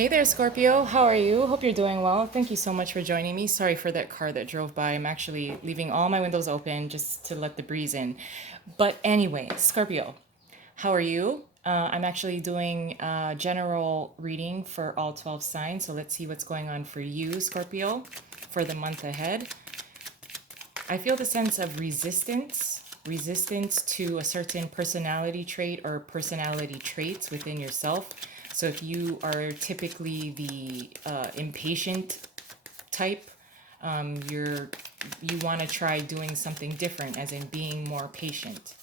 Hey there, Scorpio. How are you? Hope you're doing well. Thank you so much for joining me. Sorry for that car that drove by. I'm actually leaving all my windows open just to let the breeze in. But anyway, Scorpio, how are you? I'm actually doing a general reading for all 12 signs. So let's see what's going on for you, Scorpio, for the month ahead. I feel the sense of resistance to a certain personality trait or personality traits within yourself. So if you are typically the impatient type, you're you want to try doing something different, as in being more patient.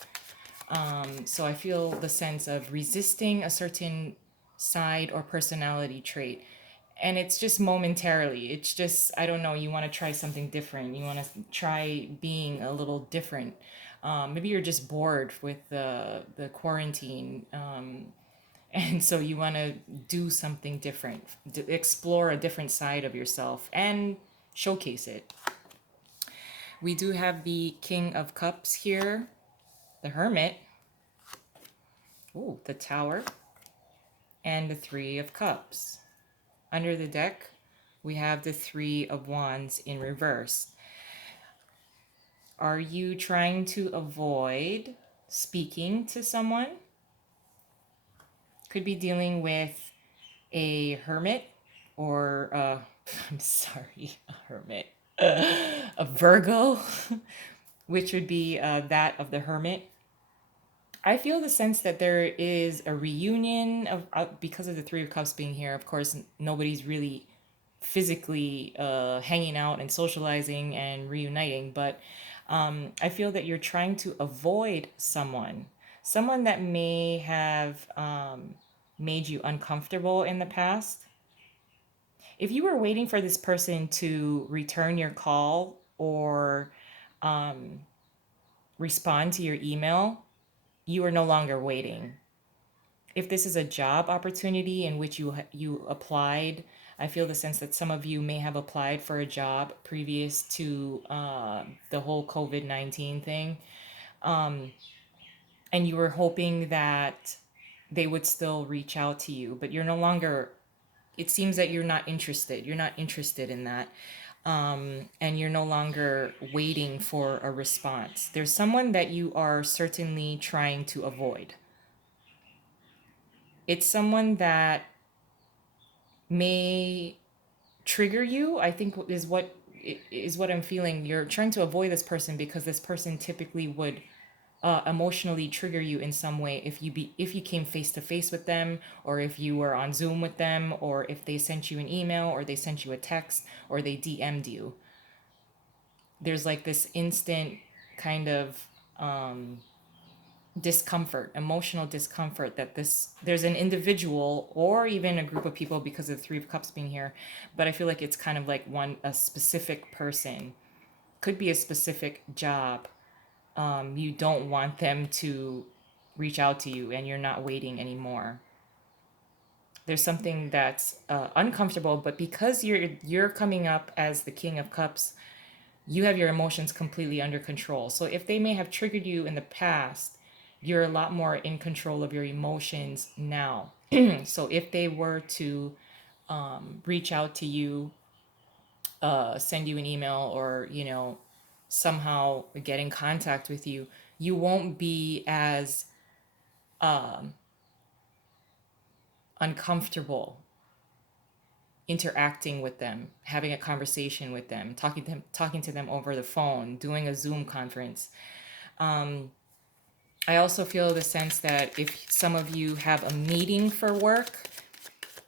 So I feel the sense of resisting a certain side or personality trait. And it's just momentarily. It's just, I don't know, you want to try something different. You want to try being a little different. Maybe you're just bored with the quarantine. And so you want to do something different, explore a different side of yourself and showcase it. We do have the King of Cups here, the Hermit, ooh, the Tower, and the Three of Cups. Under the deck, we have the Three of Wands in reverse. Are you trying to avoid speaking to someone? Could be dealing with a hermit or, I'm sorry, a hermit, a Virgo, which would be that of the hermit. I feel the sense that there is a reunion of because of the Three of Cups being here. Of course, nobody's really physically hanging out and socializing and reuniting, but I feel that you're trying to avoid someone that may have made you uncomfortable in the past. If you were waiting for this person to return your call or respond to your email, you are no longer waiting. If this is a job opportunity in which you applied, I feel the sense that some of you may have applied for a job previous to the whole COVID-19 thing, and you were hoping that they would still reach out to you, but you're no longer. It seems that you're not interested. You're not interested in that. And you're no longer waiting for a response. There's someone that you are certainly trying to avoid. It's someone that may trigger you, I think is what I'm feeling. You're trying to avoid this person because this person typically would emotionally trigger you in some way if you came face to face with them, or if you were on Zoom with them, or if they sent you an email, or they sent you a text, or they DM'd you. There's like this instant kind of discomfort, emotional discomfort, that there's an individual or even a group of people, because of the Three of Cups being here, but I feel like it's kind of like a specific person, could be a specific job. You don't want them to reach out to you, and you're not waiting anymore. There's something that's uncomfortable, but because you're coming up as the King of Cups, you have your emotions completely under control. So if they may have triggered you in the past, you're a lot more in control of your emotions now. So if they were to reach out to you, send you an email, or somehow get in contact with you, you won't be as uncomfortable interacting with them, having a conversation with them, talking to them over the phone, doing a Zoom conference. I also feel the sense that if some of you have a meeting for work,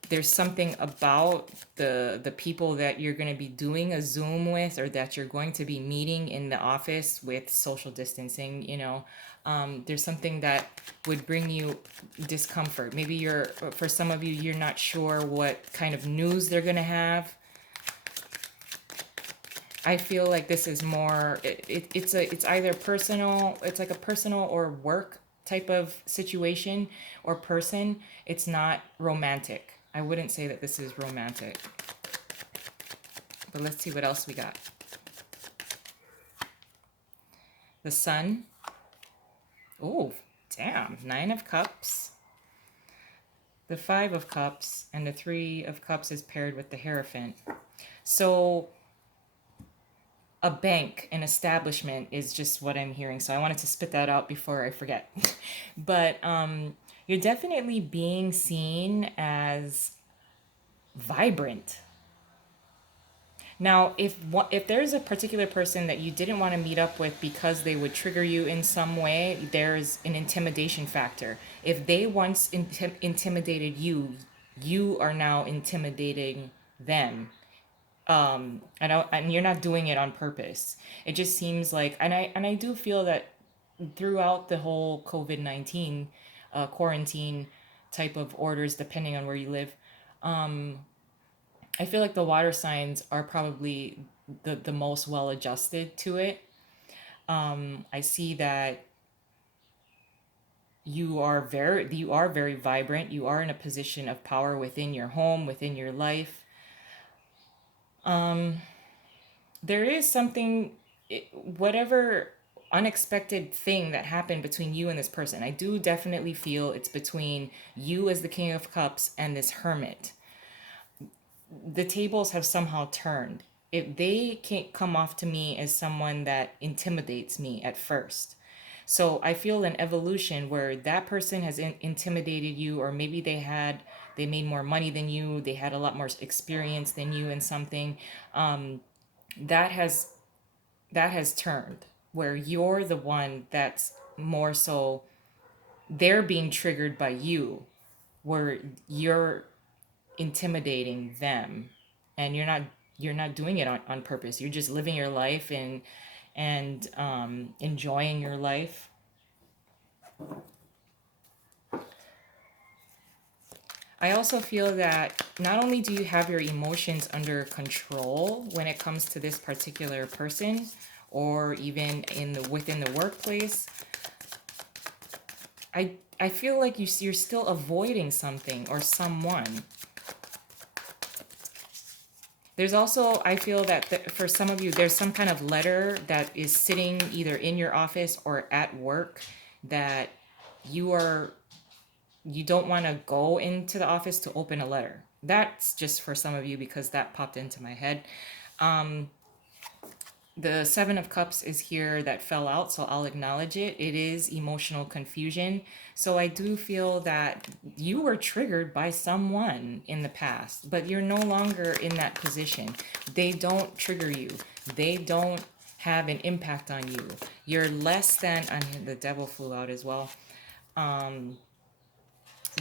there's something about the people that you're going to be doing a Zoom with, or that you're going to be meeting in the office with social distancing. There's something that would bring you discomfort. Maybe for some of you, you're not sure what kind of news they're going to have. I feel like this is more it's either personal, it's like a personal or work type of situation or person. It's not romantic. I wouldn't say that this is romantic. But let's see what else we got. The Sun. Oh, damn. Nine of Cups. the Five of Cups, and the Three of Cups is paired with the Hierophant. So a bank, an establishment is just what I'm hearing. So I wanted to spit that out before I forget. But you're definitely being seen as vibrant. Now, if there's a particular person that you didn't want to meet up with because they would trigger you in some way, there's an intimidation factor. If they once intimidated you, you are now intimidating them. And you're not doing it on purpose. It just seems like, and I do feel that throughout the whole COVID-19 quarantine type of orders, depending on where you live, I feel like the water signs are probably the most well adjusted to it. I see that you are very vibrant. You are in a position of power within your home, within your life. There is something, whatever unexpected thing that happened between you and this person. I do definitely feel it's between you as the King of Cups and this Hermit. The tables have somehow turned. If they can't come off to me as someone that intimidates me at first. So I feel an evolution where that person has intimidated you, or maybe they made more money than you, they had a lot more experience than you in something. That has that has turned where you're the one that's more so, they're being triggered by you, where you're intimidating them, and you're not doing it on purpose. You're just living your life and enjoying your life. I also feel that not only do you have your emotions under control when it comes to this particular person, or even within the workplace, I feel like you're still avoiding something or someone. There's also, I feel that for some of you, there's some kind of letter that is sitting either in your office or at work that you are you don't want to go into the office to open a letter. That's just for some of you because that popped into my head. The Seven of Cups is here that fell out, so I'll acknowledge it. It is emotional confusion. So I do feel that you were triggered by someone in the past, but you're no longer in that position. They don't trigger you, they don't have an impact on you. You're less than, and the devil flew out as well.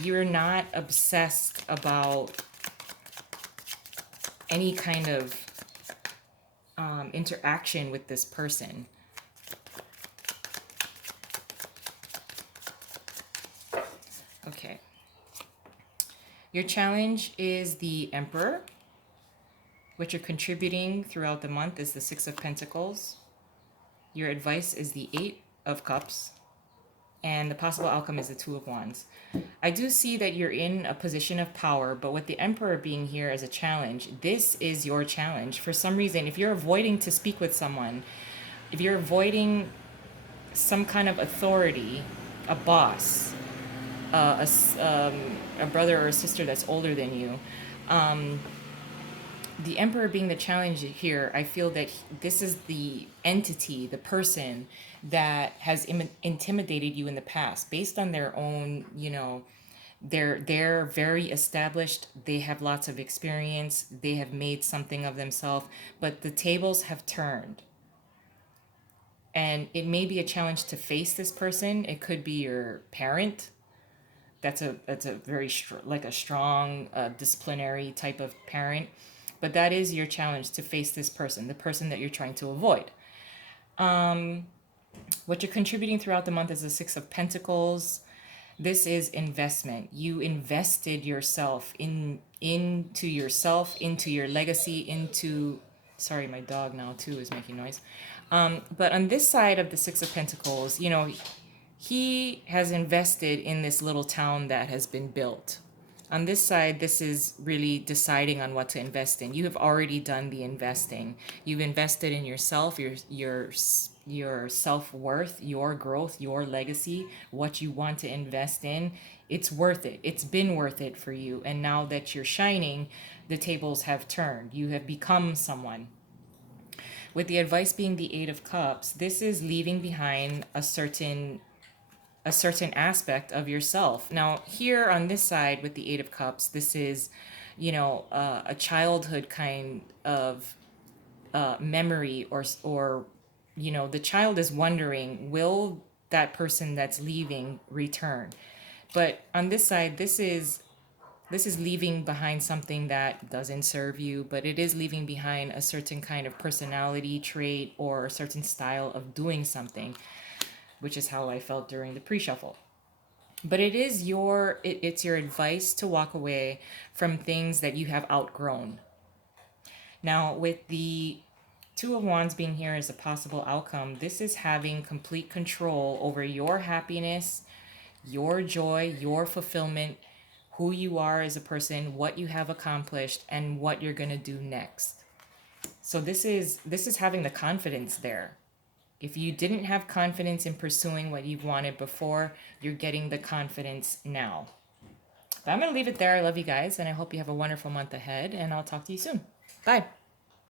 You're not obsessed about any kind of interaction with this person. Okay. Your challenge is the Emperor. What you're contributing throughout the month is the Six of Pentacles. Your advice is the Eight of Cups. And the possible outcome is the Two of Wands. I do see that you're in a position of power, but with the Emperor being here as a challenge, this is your challenge. For some reason, if you're avoiding to speak with someone, if you're avoiding some kind of authority, a boss, a brother or a sister that's older than you, the Emperor being the challenge here, I feel that this is the entity, the person that has intimidated you in the past based on their own, they're very established, they have lots of experience, they have made something of themselves, but the tables have turned. And it may be a challenge to face this person. It could be your parent. That's a very like a strong disciplinary type of parent, but that is your challenge, to face this person, the person that you're trying to avoid. What you're contributing throughout the month is the Six of Pentacles. This is investment. You invested yourself into yourself, into your legacy, into, sorry, my dog now too is making noise. But on this side of the Six of Pentacles, he has invested in this little town that has been built. On this side, this is really deciding on what to invest in. You have already done the investing. You've invested in yourself, your self-worth, your growth, your legacy, what you want to invest in, it's worth it. It's been worth it for you. And now that you're shining, the tables have turned. You have become someone. With the advice being the 8 of Cups, this is leaving behind a certain aspect of yourself. Now, here on this side with the 8 of Cups, this is, a childhood kind of memory, or the child is wondering, will that person that's leaving return? But on this side, this is leaving behind something that doesn't serve you, but it is leaving behind a certain kind of personality trait or a certain style of doing something, which is how I felt during the pre-shuffle. But it's your advice to walk away from things that you have outgrown. Now, with the Two of Wands being here as a possible outcome, this is having complete control over your happiness, your joy, your fulfillment, who you are as a person, what you have accomplished, and what you're going to do next. So this is having the confidence there. If you didn't have confidence in pursuing what you've wanted before, you're getting the confidence now. But I'm going to leave it there. I love you guys, and I hope you have a wonderful month ahead, and I'll talk to you soon. Bye.